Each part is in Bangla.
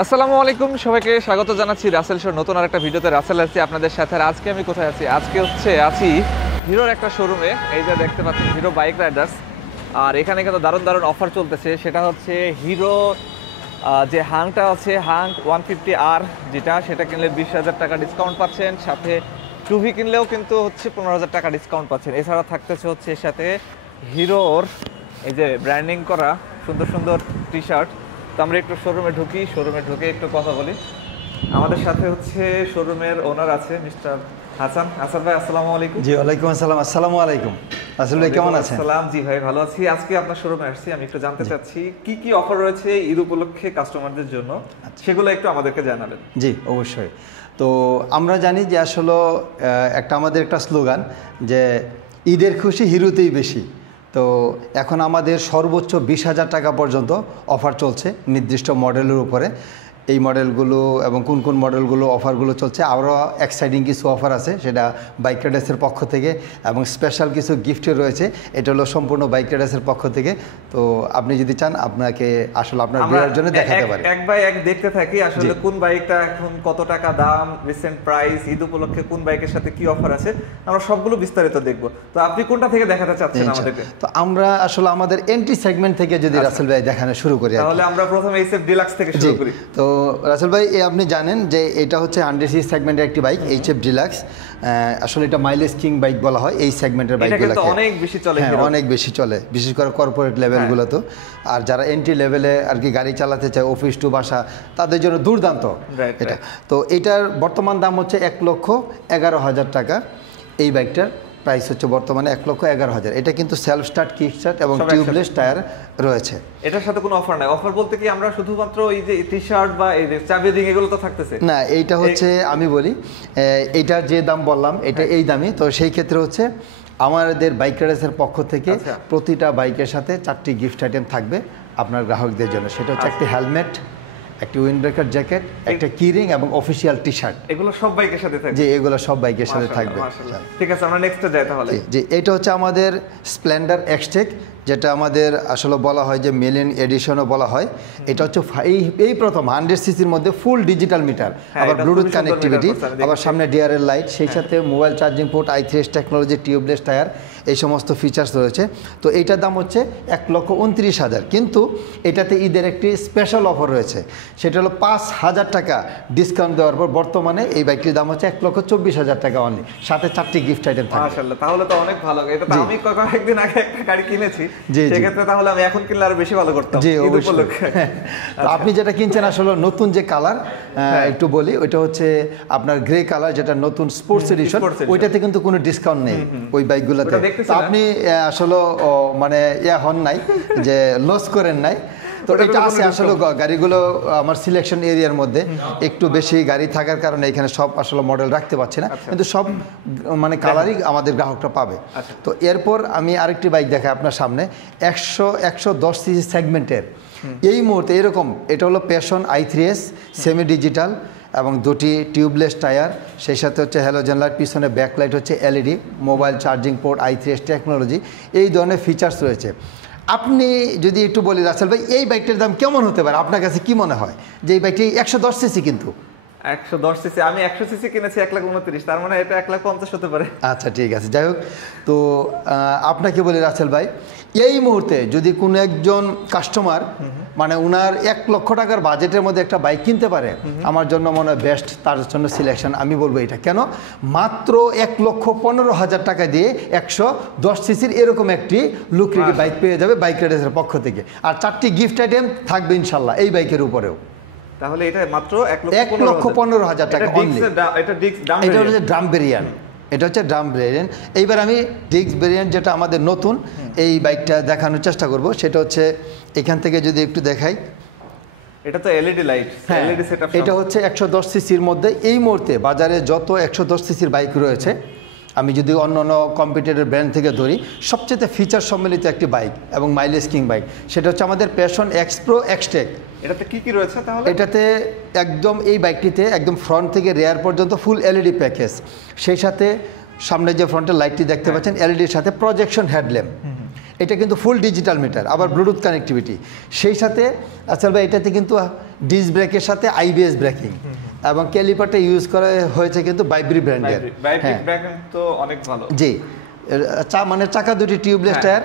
আসসালামু আলাইকুম, সবাইকে স্বাগত জানাচ্ছি রাসেল শোর নতুন আরেকটা ভিডিওতে। রাসেল আছি আপনাদের সাথে। আর আজকে আমি কোথায় আছি? আজকে আছি হিরোর একটা শোরুমে। এই যে দেখতে পাচ্ছেন হিরো বাইক রাইডার্স। আর এখানে কিন্তু দারুণ দারুণ অফার চলতেছে। সেটা হচ্ছে হিরো যে হাংটা আছে, হাং 150R যেটা, সেটা কিনলে 20,000 টাকা ডিসকাউন্ট পাচ্ছেন। সাথে টুভি কিনলেও কিন্তু হচ্ছে 15,000 টাকা ডিসকাউন্ট পাচ্ছেন। এছাড়া থাকতেছে হচ্ছে এর সাথে হিরোর এই যে ব্র্যান্ডিং করা সুন্দর সুন্দর টি শার্ট। তো আমরা একটু শোরুমে ঢুকে একটু কথা বলি। আমাদের সাথে হচ্ছে শোরুমের ওনার আছে মিস্টার হাসান। হাসান ভাই, আসসালামু আলাইকুম। জি ওয়ালাইকুম আসসালাম। আসসালামু আলাইকুম। আসল ভাই কেমন আছেন? সালাম। জি ভাই ভালো আছি। আজকে আপনার শোরুমে আসছি, আমি একটু জানতে চাচ্ছি কি কি অফার রয়েছে ঈদ উপলক্ষে কাস্টমারদের জন্য, সেগুলো একটু আমাদেরকে জানাবেন। জি অবশ্যই। তো আমরা জানি যে আসলে আমাদের একটা স্লোগান যে ঈদের খুশি হিরোতেই বেশি। তো এখন আমাদের সর্বোচ্চ 20,000 টাকা পর্যন্ত অফার চলছে নির্দিষ্ট মডেলের উপরে। এই মডেলগুলো এবং কোন কোন মডেলগুলো অফারগুলো চলছে, আরও এক্সাইটিং কিছু অফার আছে, সেটা বাইক রাইডার্সের পক্ষ থেকে, এবং স্পেশাল কিছু গিফটও রয়েছে। এটা হলো সম্পূর্ণ বাইক রাইডার্সের পক্ষ থেকে। তো আপনি যদি চান আপনাকে আসলে আপনার বিয়ের জন্য দেখাতে পারি। এক বাই এক দেখতে থাকি আসলে কোন বাইকটা এখন কত টাকা দাম, রিসেন্ট প্রাইস, ঈদ উপলক্ষে কোন বাইকের সাথে কি অফার আছে, আমরা সবগুলো বিস্তারিত দেখব। তো আপনি কোনটা থেকে দেখাতে চাচ্ছেন আমাদেরকে? তো আমরা আসলে আমাদের এন্ট্রি সেগমেন্ট থেকে যদি রাসেল ভাই দেখানো শুরু করি, তাহলে আমরা প্রথমে এইচএফ ডিলাক্স থেকে শুরু করি। তো রাসেল ভাই, আপনি জানেন যে এটা হচ্ছে 100cc সেগমেন্টের একটি বাইক, এইচএফ ডিলাক্স। আসলে এটা মাইলেজ কিং বাইক বলা হয় এই সেগমেন্টের বাইকগুলোকে। অনেক বেশি চলে, অনেক বেশি চলে, বিশেষ করে কর্পোরেট লেভেলগুলোতে। আর যারা এন্ট্রি লেভেলে আর কি গাড়ি চালাতে চায়, অফিস টু বাসা, তাদের জন্য দুর্দান্ত এটা। তো এটার বর্তমান দাম হচ্ছে 1,11,000 টাকা। এই বাইকটার প্রাইস হচ্ছে বর্তমানে 1,11,000। এটা কিন্তু সেলফ স্টার্ট, কিক স্টার্ট এবং টিউবলেস টায়ার রয়েছে। এটার সাথে কোনো অফার নাই? অফার বলতে কি আমরা শুধুমাত্র এই যে টি শার্ট বা এই যে চাবি রিং এগুলো তো থাকতেছে না? এইটা হচ্ছে আমি বলি, এইটার যে দাম বললাম এটা এই দামই। তো সেই ক্ষেত্রে হচ্ছে আমাদের বাইক রাইডার্সের পক্ষ থেকে প্রতিটা বাইকের সাথে 4টি গিফট আইটেম থাকবে আপনার গ্রাহকদের জন্য। সেটা হচ্ছে একটি হেলমেট, একটি উইন্ড ব্রেকার জ্যাকেট, একটা কিরিং এবং অফিসিয়াল টি শার্ট। এগুলো সব বাইকের সাথে থাকবে? জি, এগুলো সব বাইকের সাথে থাকবে। ঠিক আছে, আমরা নেক্সটে যাই তাহলে। জি, এটা হচ্ছে আমাদের স্প্লেন্ডার এক্সটেক, যেটা আমাদের আসলে বলা হয় যে মিলিয়ন এডিশনও বলা হয়। এটা হচ্ছে এই প্রথম 100cc-র মধ্যে ফুল ডিজিটাল মিটার, আবার ব্লুটুথ কানেক্টিভিটি, আবার সামনে ডিআরএল লাইট, সেই সাথে mobile charging port, i3s technology, tubeless tyre, এই সমস্ত ফিচার্স রয়েছে। তো এইটার দাম হচ্ছে 1,29,000। কিন্তু এটাতে ঈদের একটি স্পেশাল অফার রয়েছে, সেটা হলো 5,000 টাকা ডিসকাউন্ট দেওয়ার পর বর্তমানে এই বাইকটির দাম হচ্ছে 1,24,000 টাকা অনলি, সাথে 4টি গিফট আইটেম থাকবে। মাশাআল্লাহ, তাহলে তো অনেক ভালো। এটা তো আমি কয়েকদিন আগে একটা গাড়ি কিনেছি, সেক্ষেত্রে তাহলে আমি এখন কিনলে আরো বেশি ভালো করতাম। জি অবশ্যই। আপনি যেটা কিনছেন আসলে নতুন যে কালার একটু বলি, ওইটা হচ্ছে আপনার গ্রে কালার, যেটা নতুন স্পোর্টস এডিশন। ওইটাতে কিন্তু কোনো ডিসকাউন্ট নেই ওই বাইকগুলোতে। আপনি আসলে মানে হন নাই যে লস করেন নাই। তো এটা আছে আসলে গাড়িগুলো আমার সিলেকশন এরিয়ার মধ্যে একটু বেশি গাড়ি থাকার কারণে এখানে সব আসলে মডেল রাখতে পারছি না, কিন্তু সব মানে কালারই আমাদের গ্রাহকরা পাবে। তো এরপর আমি আরেকটি বাইক দেখাই আপনার সামনে, 110cc সেগমেন্টের এই মুহূর্তে এরকম। এটা হলো প্যাশন i3s সেমি ডিজিটাল এবং 2টি টিউবলেস টায়ার, সেই সাথে হচ্ছে হ্যালোজেন লাইট, পিছনে ব্যাকলাইট হচ্ছে LED, mobile charging port, i3s technology, এই ধরনের ফিচার্স রয়েছে। আপনি যদি একটু বলি রাসেল ভাই, এই বাইকটার দাম কেমন হতে পারে? আপনার কাছে কি মনে হয় যে এই বাইকটি 110cc? কিন্তু 110cc, আমি 100cc কিনেছি 1,29,000, তার মানে এটা 1,50,000 হতে পারে। আচ্ছা ঠিক আছে, যাই হোক। তো আপনাকে বলি রাসেল ভাই, এই মুহূর্তে যদি কোনো একজন কাস্টমার মানে উনার 1,00,000 টাকার বাজেটের মধ্যে একটা বাইক কিনতে পারে, আমার জন্য মনে হয় বেস্ট তার জন্য সিলেকশন। আমি বলবো এটা কেন, মাত্র 1,15,000 টাকা দিয়ে 110cc এরকম একটি লুক্রেটিভ বাইক পেয়ে যাবে বাইক রাইডার্সের পক্ষ থেকে। আর 4টি গিফট আইটেম থাকবে ইনশাল্লাহ এই বাইকের উপরেও। তাহলে এটা মাত্র 1,15,000 টাকা অনলি। এটা হচ্ছে ড্রাম ভেরিয়েন্ট, এটা হচ্ছে ড্রাম ভেরিয়েন্ট। এইবার আমি ডিস্ক ভেরিয়েন্ট, যেটা আমাদের নতুন, এই বাইকটা দেখানোর চেষ্টা করব। সেটা হচ্ছে এখান থেকে যদি একটু দেখাই, এটা তো এলইডি লাইট, এলইডি সেটআপ। এটা হচ্ছে 110cc-র মধ্যে এই মুহূর্তে বাজারে যত 110cc-র বাইক রয়েছে, আমি যদি অন্য অন্য কম্পিটিটর ব্র্যান্ড থেকে ধরি, সবচেয়ে ফিচার সম্মিলিত একটি বাইক এবং মাইলেজ কিং বাইক, সেটা হচ্ছে আমাদের প্যাশন এক্স প্রো এক্সটেক। এটাতে কি কি রয়েছে তাহলে? এটাতে একদম এই বাইকটিতে একদম ফ্রন্ট থেকে রেয়ার পর্যন্ত ফুল এলইডি প্যাকেজ, সেই সাথে সামনে যে ফ্রন্টের লাইটটি দেখতে পাচ্ছেন এলইডির সাথে প্রজেকশন হেডল্যাম্প, এটা কিন্তু ফুল ডিজিটাল মিটার, আবার ব্লুটুথ কানেক্টিভিটি, সেই সাথে আচ্ছা ভাই এটাতে কিন্তু ডিস্ক ব্রেকের সাথে আইবিএস ব্রেকিং, এবং ক্যালিপারটা ইউজ করা হয়েছে কিন্তু বাইব্রি ব্র্যান্ডের। বাইব্রি ব্রেকিং তো অনেক ভালো। জি, মানে চাকা দুটি টিউবলেস টায়ার,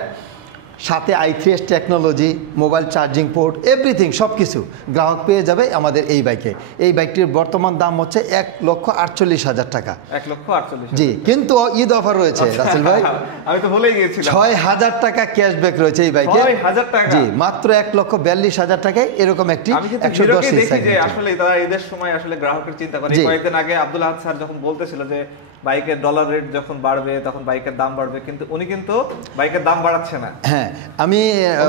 সাথে i3s technology, mobile charging port, everything সব কিছু গ্রাহক পেয়ে যাবে আমাদের এই বাইকে। এই বাইকটির বর্তমান দাম হচ্ছে 1,48,000 টাকা। 1,48,000 জি, কিন্তু ঈদ অফার রয়েছে রাসেল ভাই, আমি তো ভুলেই গিয়েছিলাম। 6,000 টাকা ক্যাশব্যাক রয়েছে এই বাইকে। 6,000 টাকা? জি, মাত্র 1,42,000 টাকায় এরকম একটি আমি কিন্তু 110 দেখি যে সেগমেন্ট। আসলে তারা ঈদের সময় আসলে গ্রাহকের চিন্তা করে। কয়েকদিন আগে আব্দুল আহাদ স্যার যখন বলতেছিল যে বাইকের ডলার রেট যখন বাড়বে তখন বাইকের দাম বাড়বে, কিন্তু উনি কিন্তু বাইকের দাম বাড়াচ্ছে না। হ্যাঁ, আমি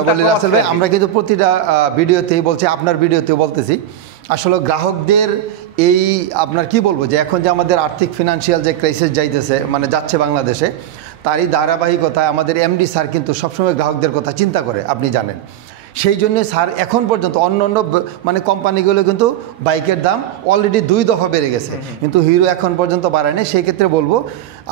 বলি রাসেল ভাই, আমরা কিন্তু প্রতিটা ভিডিওতেই বলছি, আপনার ভিডিওতেও বলতেছি, আসলে গ্রাহকদের এই আপনার কি বলবো যে এখন যে আমাদের আর্থিক ফিনান্সিয়াল যে ক্রাইসিস যাইতেছে, মানে যাচ্ছে বাংলাদেশে, তারই ধারাবাহিকতায় আমাদের এমডি স্যার কিন্তু সবসময় গ্রাহকদের কথা চিন্তা করে, আপনি জানেন। সেই জন্য স্যার এখন পর্যন্ত অন্য মানে কোম্পানিগুলো কিন্তু বাইকের দাম অলরেডি 2 দফা বেড়ে গেছে, কিন্তু হিরো এখন পর্যন্ত বাড়ায়নি। সেই ক্ষেত্রে বলবো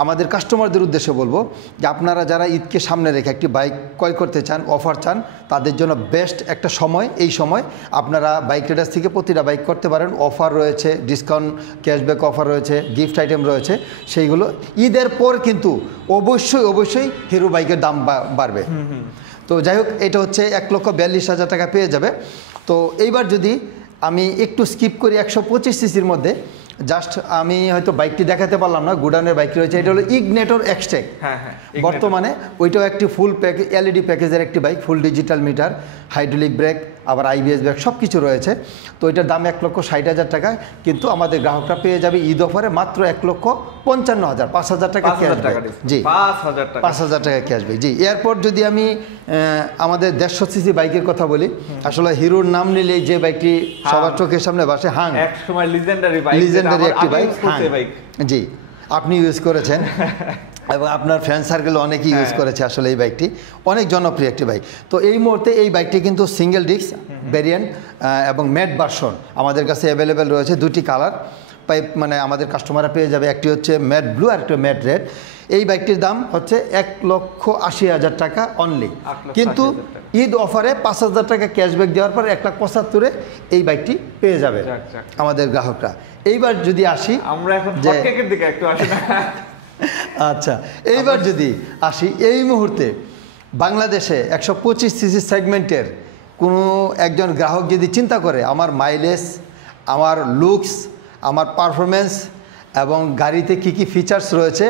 আমাদের কাস্টমারদের উদ্দেশ্যে বলবো যে আপনারা যারা ঈদকে সামনে রেখে একটি বাইক ক্রয় করতে চান, অফার চান, তাদের জন্য বেস্ট একটা সময় এই সময়। আপনারা বাইক ট্রেডার্স থেকে প্রতিটা বাইক করতে পারেন, অফার রয়েছে, ডিসকাউন্ট ক্যাশব্যাক অফার রয়েছে, গিফট আইটেম রয়েছে, সেইগুলো ঈদের পর কিন্তু অবশ্যই হিরো বাইকের দাম বাড়বে। তো যাই হোক, এটা হচ্ছে 1,42,000 টাকা পেয়ে যাবে। তো এইবার যদি আমি একটু স্কিপ করি 125 সিসির মধ্যে, জাস্ট আমি হয়তো বাইকটি দেখাতে পারলাম না, গুডাউনের বাইক রয়েছে, এটা হলো ইগনেটর এক্সটেক। বর্তমানে ওইটাও একটি ফুল প্যাকেজ, এলইডি প্যাকেজের একটি bike, full digital meter, hydraulic break, আবার আইবিএস ব্রেক, সব কিছু রয়েছে। তো এটার দাম 1,60,000 টাকা, কিন্তু আমাদের গ্রাহকরা পেয়ে যাবে ঈদ অফারে মাত্র 1,55,000, 5,000 টাকা ক্যাশব্যাক। জি, 5,000 টাকা ক্যাশব্যাক। জি, এরপর যদি আমি আমাদের 150 সিসি বাইকের কথা বলি, আসলে হিরোর নাম নিলেই যে বাইকটি সবার চোখের সামনে বাসে, হাং, একসময় লিজেন্ডারি একটি বাইক। জি, আপনি ইউজ করেছেন এবং আপনার ফ্রেন্ড সার্কেলে অনেকেই ইউজ করেছে। আসলে এই বাইকটি অনেক জনপ্রিয় একটি বাইক। তো এই মুহূর্তে এই বাইকটি কিন্তু সিঙ্গেল ডিস্ক ভ্যারিয়েন্ট এবং ম্যাট ভার্সন আমাদের কাছে অ্যাভেলেবেল রয়েছে, 2টি কালার পাইপ, মানে আমাদের কাস্টমাররা পেয়ে যাবে। একটি হচ্ছে ম্যাট ব্লু আর একটা ম্যাট রেড। এই বাইকটির দাম হচ্ছে 1,80,000 টাকা অনলি, কিন্তু ঈদ অফারে 5,000 টাকা ক্যাশব্যাক দেওয়ার পর 1,75,000 এই বাইকটি পেয়ে যাবে আমাদের গ্রাহকরা। এইবার যদি আসি, আমরা এখন হট কেকের দিকে একটু আসি না? আচ্ছা, এইবার যদি আসি, এই মুহূর্তে বাংলাদেশে 125 সিসি সেগমেন্টের কোনো একজন গ্রাহক যদি চিন্তা করে আমার মাইলেজ, আমার লুকস, আমার পারফরমেন্স এবং গাড়িতে কি কি ফিচার্স রয়েছে,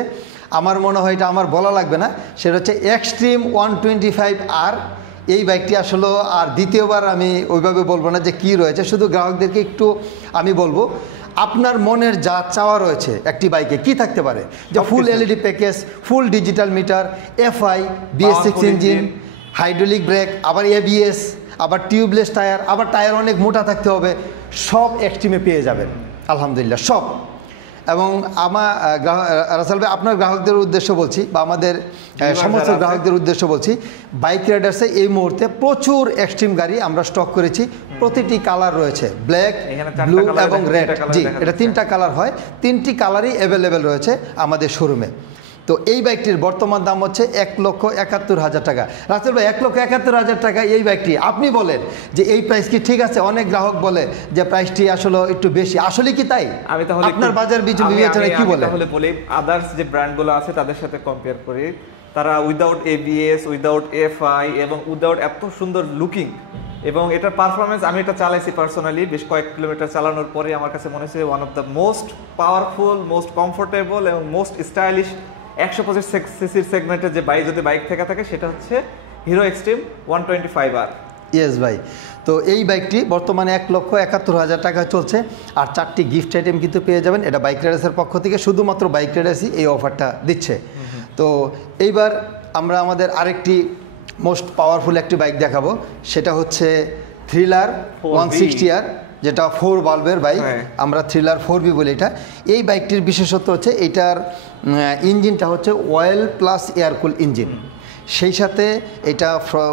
আমার মনে হয় এটা আমার বলা লাগবে না, সেটা হচ্ছে এক্সট্রিম 125R। এই বাইকটি আসলে আর দ্বিতীয়বার আমি ওইভাবে বলবো না যে কি রয়েছে, শুধু গ্রাহকদেরকে একটু আমি বলবো আপনার মনের যা চাওয়া রয়েছে একটি বাইকে কি থাকতে পারে, যে ফুল LED package, full digital meter, FI, BS6 engine, hydraulic break, আবার ABS, আবার টিউবলেস টায়ার, আবার টায়ার অনেক মোটা থাকতে হবে, সব এক্সট্রিমে পেয়ে যাবেন আলহামদুলিল্লাহ সব। এবং আমার রাসেল ভাই, আপনার গ্রাহকদের উদ্দেশ্য বলছি বা আমাদের সমস্ত গ্রাহকদের উদ্দেশ্য বলছি, বাইক রাইডার্সে এই মুহূর্তে প্রচুর এক্সট্রিম গাড়ি আমরা স্টক করেছি। প্রতিটি কালার রয়েছে, ব্ল্যাক, ব্লু এবং রেড। জি, এটা 3টা কালার হয়, 3টি কালারই অ্যাভেলেবেল রয়েছে আমাদের শোরুমে। তো এই বাইকটির বর্তমান দাম হচ্ছে 1,71,000 টাকা। রাসেল ভাই, 1,71,000 টাকা এই বাইকটি, আপনি বলেন যে এই প্রাইস কি ঠিক আছে? অনেক গ্রাহক বলে যে প্রাইসটি আসলে একটু বেশি, আসলে কি তাই? আমি তাহলে আপনার বাজার বিবেচনায় কি বলে? তাহলে বলি, আদার্স যে ব্র্যান্ডগুলো আছে তাদের সাথে কম্পেয়ার করি, তারা উইদাউট ABS, উইদাউট FI এবং উইদাউট এত সুন্দর লুকিং এবং এটার পারফরমেন্স, আমি এটা চালাইছি পার্সোনালি, বেশ কয়েক কিলোমিটার চালানোর পরে আমার কাছে মনে হয়েছে one of the most powerful, most comfortable এবং মোস্ট স্টাইলিশ 125 সিসির সেগমেন্টের যে বাইক যদি বাইক থাকে সেটা হচ্ছে হিরো এক্সট্রিম 125R। ইয়েস ভাই, তো এই বাইকটি বর্তমানে 1,71,000 টাকা চলছে, আর 4টি গিফট আইটেম কিন্তু পেয়ে যাবেন। এটা বাইক রাইডার্সের পক্ষ থেকে, শুধুমাত্র বাইক রাইডার্সই এই অফারটা দিচ্ছে। তো এইবার আমরা আমাদের আরেকটি মোস্ট পাওয়ারফুল একটি বাইক দেখাবো, সেটা হচ্ছে থ্রিলার 160R, যেটা 4 বাল্বের বাইক, আমরা থ্রিলার 4B বলি এটা। এই বাইকটির বিশেষত্ব হচ্ছে এইটার ইঞ্জিনটা হচ্ছে অয়েল প্লাস এয়ারকুল ইঞ্জিন, সেই সাথে এটা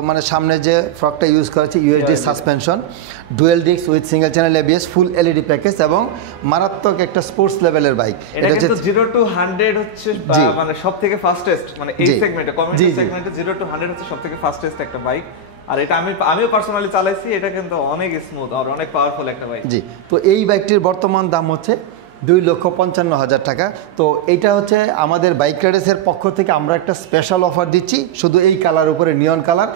মানে সামনে যে ফ্রকটা ইউজ করেছে USD suspension, dual disk with single channel ABS, full LED package এবং মারাত্মক একটা স্পোর্টস লেভেলের বাইক। এটা কিন্তু 0 to 100 হচ্ছে মানে সবথেকে ফাস্টেস্ট, মানে এই সেগমেন্টে কমিউনিটি সেগমেন্টে 0 to 100 হচ্ছে সবথেকে ফাস্টেস্ট একটা বাইক। আর এটা আমিও পার্সোনালি চালাইছি, এটা কিন্তু অনেক স্মুথ আর অনেক পাওয়ারফুল একটা বাইক। জি, তো এই বাইকটির বর্তমান দাম হচ্ছে 2,55,000 টাকা। তো এটা হচ্ছে আমাদের বাইক রাইডার্সের পক্ষ থেকে আমরা একটা স্পেশাল অফার দিচ্ছি, শুধু এই কালার উপরে নিয়ন কালার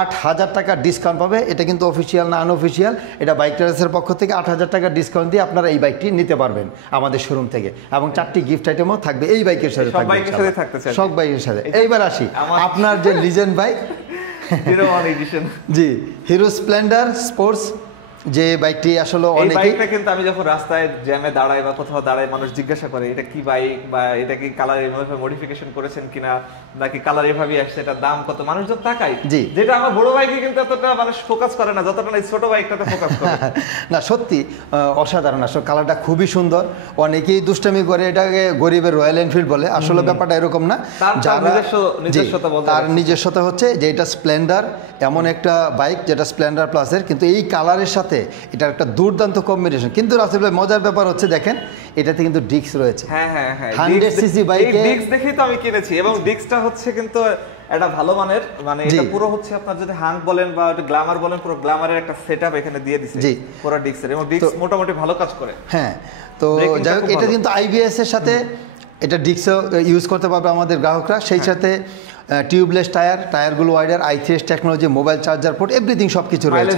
8,000 টাকা ডিসকাউন্ট পাবে। এটা কিন্তু অফিসিয়াল না আনঅফিসিয়াল, এটা বাইক রাইডার্সের পক্ষ থেকে 8,000 টাকা ডিসকাউন্ট দিয়ে আপনারা এই বাইকটি নিতে পারবেন আমাদের শোরুম থেকে, এবং 4টি গিফট আইটেমও থাকবে এই বাইকের সাথে, সব বাইকের সাথে থাকতেছে, সব বাইকের সাথে। এইবার আসি আপনার যে legend bike Hero one edition, জি হিরো স্প্লেন্ডার স্পোর্টস, যে বাইকটি আসলে অনেকেই, বাইকটা কিন্তু আমি যখন রাস্তায় জ্যামে দাঁড়াই বা কোথাও দাঁড়াই, মানুষ জিজ্ঞাসা করে এটা কি বাইক বা এটা কি কালার এভাবে মডিফিকেশন করেছেন কিনা নাকি কালার এভাবেই আসছে, এটা দাম কত, মানুষজন তাকায়। জি, যেটা আমার বড় বাইকে কিন্তু এতটা মানুষ ফোকাস করে না যতটা এই ছোট বাইকটাতে ফোকাস করে। না সত্যি অসাধারণ, আসলে কালারটা খুবই সুন্দর। অনেকেই দুষ্টামি করে এটাকে গরিবের রয়্যাল এনফিল্ড বলে, আসলে ব্যাপারটা এরকম না। তার নিজস্বতা হচ্ছে যে এটা স্প্লেন্ডার, এমন একটা বাইক যেটা স্প্লেন্ডার প্লাসের, কিন্তু এই কালারের সাথে এটার একটা দুর্দান্ত কম্বিনেশন। কিন্তু রাসেল ভাই মজার ব্যাপার হচ্ছে দেখেন এটাতে কিন্তু ডিস্ক রয়েছে। হ্যাঁ হ্যাঁ হ্যাঁ, 100 সিসি বাইকে ডিস্ক দেখেই তো আমি কিনেছি, এবং ডিস্কটা হচ্ছে কিন্তু এটা ভালো মানের, মানে এটা পুরো হচ্ছে আপনার যদি হাঙ্ক বলেন বা গ্ল্যামার বলেন, পুরো গ্ল্যামারের একটা সেটআপ এখানে দিয়ে দিয়েছে পুরো ডিস্কের, এবং ডিস্ক মোটামুটি ভালো কাজ করে। হ্যাঁ, তো যাই হোক এটা কিন্তু আইবিএস এর সাথে এটা ডিস্কও ইউজ করতে পারবে আমাদের গ্রাহকরা, সেই সাথে টিউবলেস টায়ারগুলো wider, i3s technology, mobile charger port, everything সব কিছু রয়েছে।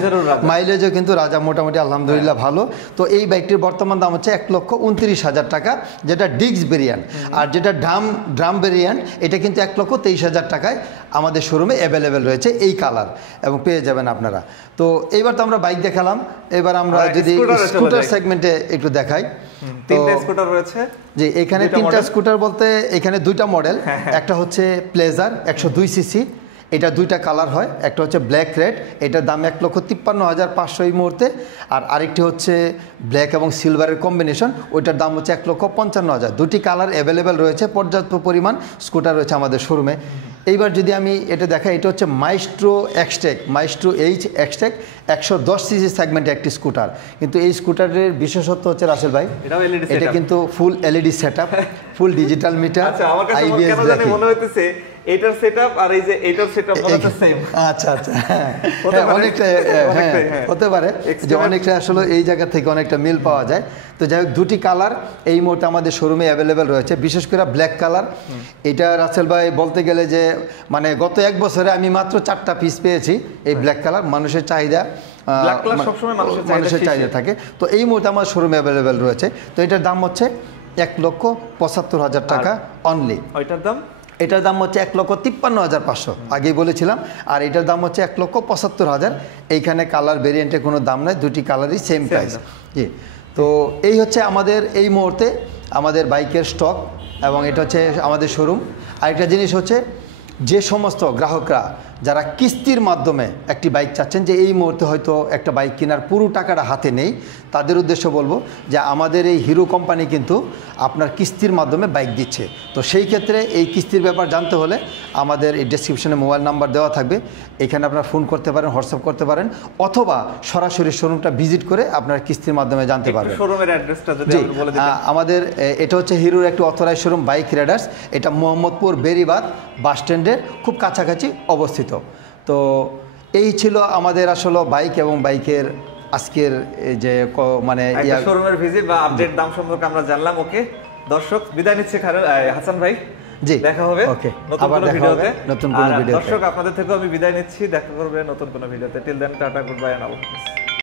মাইলেজও কিন্তু রাজা মোটামুটি আলহামদুলিল্লাহ ভালো। তো এই বাইকটির বর্তমান দাম হচ্ছে 1,29,000 টাকা, যেটা ডিস্ক ভেরিয়েন্ট। আর যেটা ড্রাম ভেরিয়েন্ট এটা কিন্তু 1,23,000 টাকায় আমাদের শোরুমে অ্যাভেলেবেল রয়েছে এই কালার, এবং পেয়ে যাবেন আপনারা। তো এইবার তো আমরা বাইক দেখালাম, এবার আমরা যদি স্কুটার সেগমেন্টে একটু দেখাই। তিনটা স্কুটার রয়েছে, জি এখানে তিনটা স্কুটার বলতে এখানে দুইটা মডেল, একটা হচ্ছে প্লেজার 102 সিসি, এটা দুইটা কালার হয়, একটা হচ্ছে ব্ল্যাক রেড, এটার দাম 1,53,500 এই মুহূর্তে, আর আরেকটি হচ্ছে ব্ল্যাক এবং সিলভারের কম্বিনেশন, ওইটার দাম হচ্ছে 1,55,000। দুটি কালার অ্যাভেলেবেল রয়েছে, পর্যাপ্ত পরিমাণ স্কুটার রয়েছে আমাদের শোরুমে। এইবার যদি আমি এটা দেখাই, এটা হচ্ছে Maestro Xtec, Maestro H Xtec 110 CC সেগমেন্টে একটি স্কুটার। কিন্তু এই স্কুটারের বিশেষত্ব হচ্ছে রাসেল ভাই, এটা কিন্তু ফুল LED setup, full digital meter, IBS breaking. মনে হইতেছে এটার সেটআপ আর এই যে এটার সেটআপ বলতে সেম। আচ্ছা আচ্ছা, অনেকটা হতে পারে যে অনেকটা আসলে এই জায়গা থেকে অনেকটা মিল পাওয়া যায়। তো যাই হোক দুটি কালার এই মুহূর্তে আমাদের শোরুমে অ্যাভেলেবেল রয়েছে, বিশেষ করে ব্ল্যাক কালার। এটা রাসেল ভাই বলতে গেলে যে মানে গত 1 বছরে আমি মাত্র 4টা পিস পেয়েছি এই ব্ল্যাক কালার। মানুষের চাহিদা, মানুষের চাহিদা থাকে, তো এই মুহূর্তে আমার শোরুমে অ্যাভেলেবেল রয়েছে। তো এটার দাম হচ্ছে 1,75,000 টাকা অনলি। এটার দাম হচ্ছে 1,53,500 আগেই বলেছিলাম, আর এটার দাম হচ্ছে 1,75,000। এইখানে কালার ভেরিয়েন্টের কোনো দাম নাই, দুটি কালারই সেম প্রাইস। জি, তো এই হচ্ছে আমাদের এই মুহূর্তে আমাদের বাইকের স্টক, এবং এটা হচ্ছে আমাদের শোরুম। আরেকটা জিনিস হচ্ছে যে সমস্ত গ্রাহকরা যারা কিস্তির মাধ্যমে একটি বাইক চাচ্ছেন, যে এই মুহূর্তে হয়তো একটা বাইক কেনার পুরো টাকাটা হাতে নেই, তাদের উদ্দেশ্য বলবো যে আমাদের এই হিরো কোম্পানি কিন্তু আপনার কিস্তির মাধ্যমে বাইক দিচ্ছে। তো সেই ক্ষেত্রে এই কিস্তির ব্যাপার জানতে হলে আমাদের এই ডেসক্রিপশনে মোবাইল নাম্বার দেওয়া থাকবে, এখানে আপনারা ফোন করতে পারেন, হোয়াটসঅ্যাপ করতে পারেন, অথবা সরাসরি শোরুমটা ভিজিট করে আপনার কিস্তির মাধ্যমে জানতে পারবেন। শোরুমের অ্যাড্রেসটা যদি বলে দিতেন। আমাদের এটা হচ্ছে হিরোর একটি অথরাইজ শোরুম বাইক রাইডার্স, এটা মোহাম্মদপুর বেরিবাদ বাস স্ট্যান্ডের খুব কাছাকাছি অবস্থিত। তো এই ছিল আমাদের আসলে বাইক এবং বাইকের আজকের যে মানে শোরুমের ভিজিট বা আপডেট দাম সম্পর্কে আমরা জানলাম। ওকে দর্শক, বিদায় নিচ্ছে হাসান ভাই, জি দেখা হবে নতুন কোনো ভিডিওতে। নতুন কোনো ভিডিওতে দর্শক আপনাদের থেকেও আমি বিদায় নিচ্ছি, দেখা করবে নতুন কোনো ভিডিওতে। Till then tata, good bye and all.